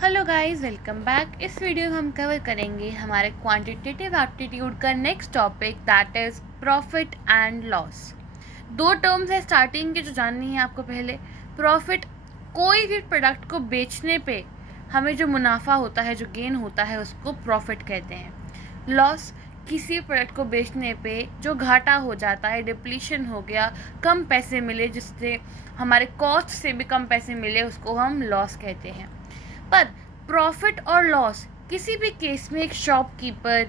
Hello guys, welcome back. इस video में हम कवर करेंगे हमारे क्वांटिटेटिव एप्टीट्यूड का next topic, that is profit and loss. दो टर्म्स है स्टार्टिंग के जो जाननी है आपको। पहले प्रॉफिट, कोई भी प्रोडक्ट को बेचने पे हमें जो मुनाफा होता है, जो गेन होता है, उसको प्रॉफिट कहते हैं। लॉस, किसी प्रोडक्ट को बेचने पे जो घाटा हो जाता है, डिप्लीशन हो गया, कम पैसे मिले, जिससे हमारे कॉस्ट से भी कम पैसे मिले, उसको हम लॉस कहते हैं। पर प्रॉफिट और लॉस किसी भी केस में एक शॉपकीपर,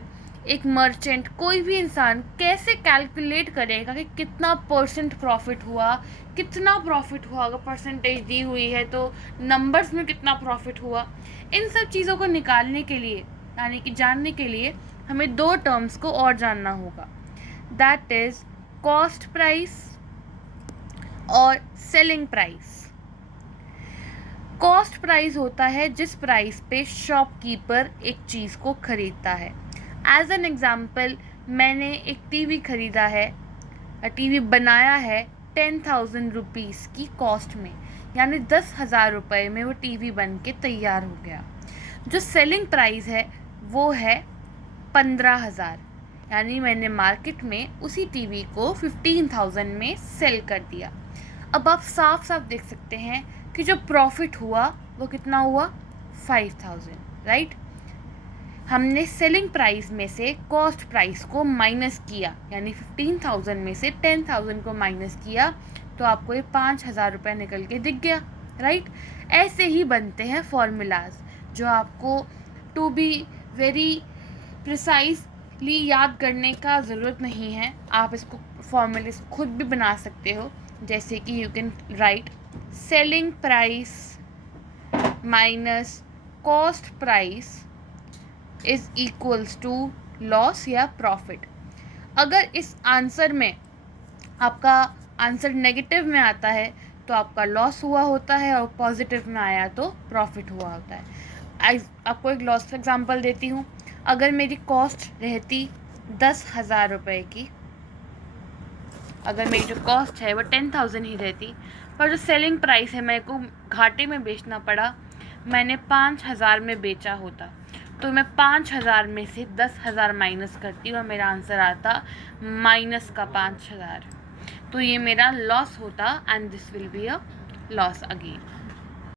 एक मर्चेंट, कोई भी इंसान कैसे कैलकुलेट करेगा कि कितना परसेंट प्रॉफिट हुआ, कितना प्रॉफिट हुआ, अगर परसेंटेज दी हुई है तो नंबर्स में कितना प्रॉफिट हुआ। इन सब चीज़ों को निकालने के लिए, यानी कि जानने के लिए, हमें दो टर्म्स को और जानना होगा, दैट इज़ कॉस्ट प्राइस और सेलिंग प्राइस। कॉस्ट प्राइस होता है जिस प्राइस पे शॉपकीपर एक चीज़ को खरीदता है। एज एन एग्ज़ाम्पल, मैंने एक टीवी खरीदा है, टीवी बनाया है 10,000 रुपीज़ की कॉस्ट में, यानी 10,000 रुपये में वो टीवी बन के तैयार हो गया। जो सेलिंग प्राइस है वो है 15,000, यानी मैंने मार्केट में उसी टीवी को 15,000 में सेल कर दिया। अब आप साफ साफ देख सकते हैं कि जो प्रॉफिट हुआ वो कितना हुआ, 5,000, राइट। हमने सेलिंग प्राइस में से कॉस्ट प्राइस को माइनस किया, यानी 15,000 में से 10,000 को माइनस किया, तो आपको ये 5,000 रुपये निकल के दिख गया, राइट। ऐसे ही बनते हैं फॉर्मूलाज, जो आपको टू बी वेरी प्रिसाइजली याद करने का ज़रूरत नहीं है। आप इसको फॉर्मूले खुद भी बना सकते हो, जैसे कि you can write selling price minus cost price is equals to loss या प्रॉफिट। अगर इस आंसर में आपका आंसर नेगेटिव में आता है तो आपका लॉस हुआ होता है, और पॉजिटिव में आया तो प्रॉफिट हुआ होता है। आपको एक लॉस का एग्जांपल देती हूँ। अगर मेरी कॉस्ट रहती 10,000 रुपये की, अगर मेरी जो कॉस्ट है वो 10,000 ही रहती, पर जो सेलिंग प्राइस है मेरे को घाटे में बेचना पड़ा, मैंने 5,000 में बेचा होता, तो मैं 5,000 में से 10,000 माइनस करती और मेरा आंसर आता माइनस का 5,000। तो ये मेरा लॉस होता, and this will be a loss again.